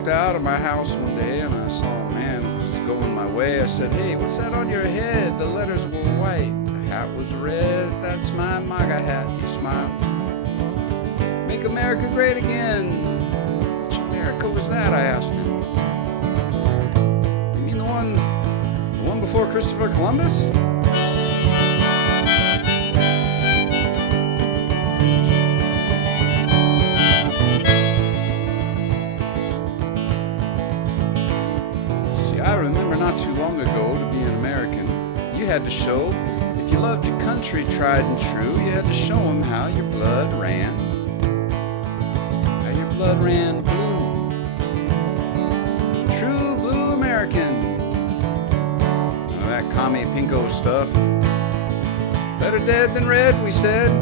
walked out of my house one day and I saw a man who was going my way. I said, "Hey, what's that on your head?" The letters were white. The hat was red. "That's my MAGA hat." He smiled. "Make America great again." "Which America was that?" I asked him. "You mean the one before Christopher Columbus?" I remember not too long ago, to be an American, you had to show, if you loved your country tried and true, you had to show them how your blood ran. How your blood ran blue. True blue American. None of that commie pinko stuff. Better dead than red, we said.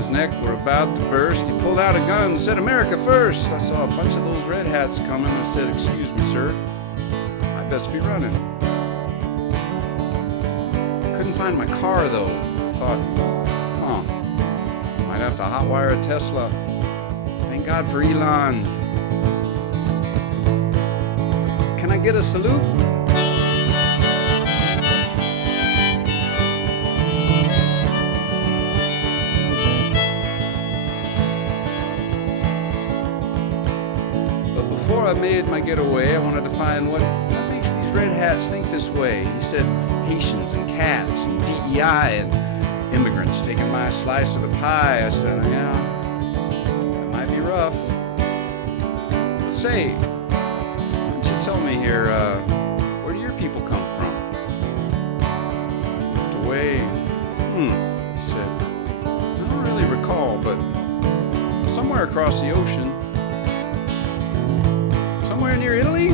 His neck were about to burst. He pulled out a gun and said, "America first." I saw a bunch of those red hats coming. I said, "Excuse me, sir. I best be running." I couldn't find my car, though. I thought, might have to hotwire a Tesla. Thank God for Elon. Can I get a salute? Before I made my getaway, I wanted to find what makes these red hats think this way. He said Haitians and cats and DEI and immigrants taking my slice of the pie. I said, yeah, that might be rough. But say, why don't you tell me here, where do your people come from? He looked away. He said, I don't really recall, but somewhere across the ocean. Somewhere near Italy?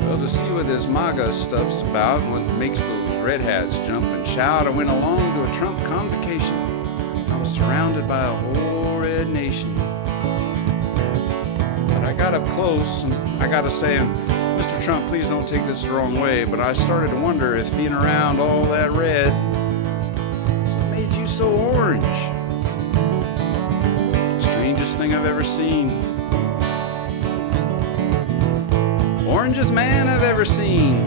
Well, to see what this MAGA stuff's about and what makes those red hats jump and shout, I went along to a Trump convocation. I was surrounded by a whole red nation. But I got up close, and I gotta say, Mr. Trump, please don't take this the wrong way, but I started to wonder if being around all that red made you so orange. Strangest thing I've ever seen. Orangest man I've ever seen.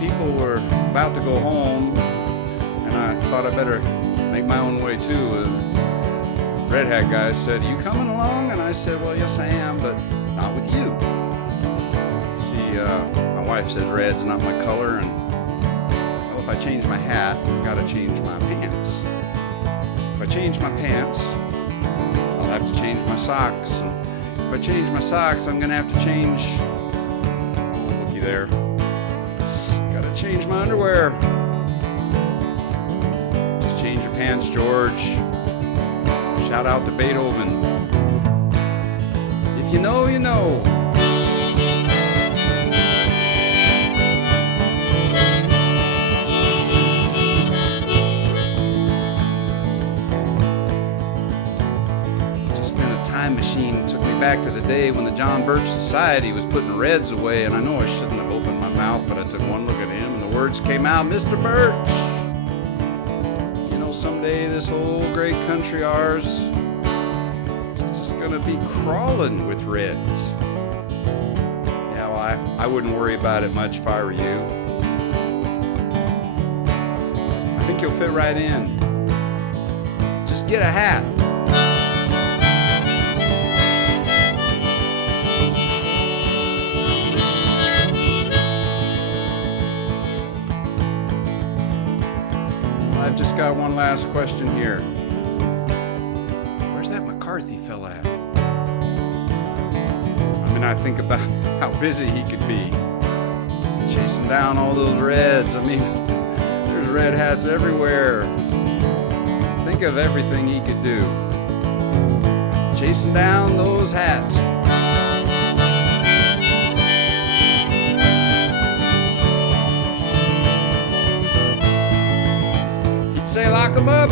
People were about to go home, and I thought I better make my own way too. The red hat guy said, "You coming along?" And I said, "Well, yes I am, but not with you." See, my wife says red's not my color, and well, if I change my hat, I've got to change my pants. If I change my pants, I'll have to change my socks. And if I change my socks, I'm going to have to change... Oh, looky there. Change my underwear. Just change your pants, George. Shout out to Beethoven. If you know, you know. Just then a time machine took me back to the day when the John Birch Society was putting reds away, and I know I shouldn't have opened my mouth, but I took one look at him and the words came out, "Mr. Birch, you know, someday this whole great country ours, it's just gonna be crawling with reds." Yeah, well, I wouldn't worry about it much if I were you. I think you'll fit right in. Just get a hat. I've just got one last question here. Where's that McCarthy fella at? I mean, I think about how busy he could be chasing down all those reds. I mean, there's red hats everywhere. Think of everything he could do. Chasing down those hats. He'd say, lock 'em up,